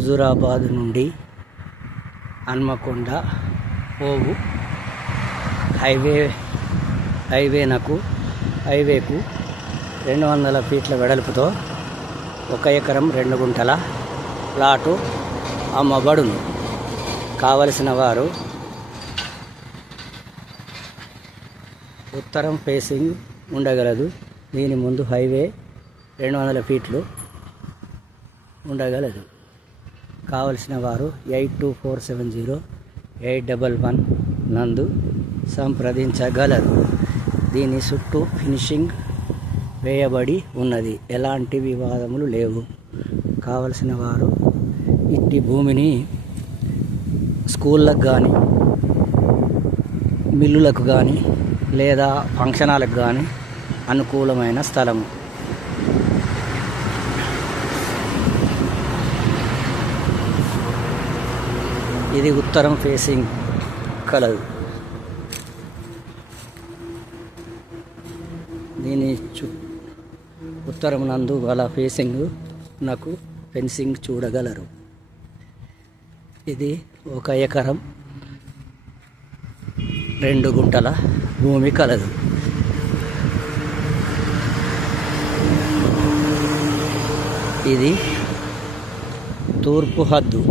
హుజూరాబాద్ నుండి హన్మకొండ పోవు హైవేకు 200 ఫీట్ల వెడల్పుతో 1 ఎకరం 2 గుంటల ప్లాటు అమ్మబడును. కావలసిన వారు ఉత్తరం ఫేసింగ్ ఉండగలదు. దీని ముందు హైవే 200 ఫీట్లు ఉండగలదు. కావలసిన వారు 82470811 నందు సంప్రదించగలరు. దీని చుట్టూ ఫినిషింగ్ వేయబడి ఉన్నది. ఎలాంటి వివాదములు లేవు. కావలసిన వారు ఇట్టి భూమిని స్కూళ్ళకు కానీ, మిల్లులకు కానీ, లేదా ఫంక్షనాలకు కానీ అనుకూలమైన స్థలము. ఇది ఉత్తరం ఫేసింగ్ కలదు. దీని ఉత్తరం నందు గల ఫేసింగ్ నాకు ఫెన్సింగ్ చూడగలరు. ఇది 1 ఎకరం 2 గుంటల భూమి కలదు. ఇది తూర్పు హద్దు.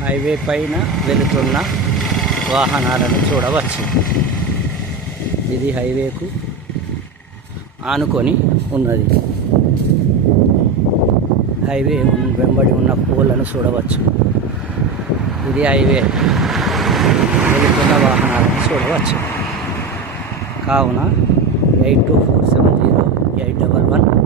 హైవే పైన వెళుతున్న వాహనాలను చూడవచ్చు. ఇది హైవేకు ఆనుకొని ఉన్నది. హైవే వెంబడి ఉన్న పోలను చూడవచ్చు. ఇది హైవే వెళుతున్న వాహనాలను చూడవచ్చు. కావున 82470811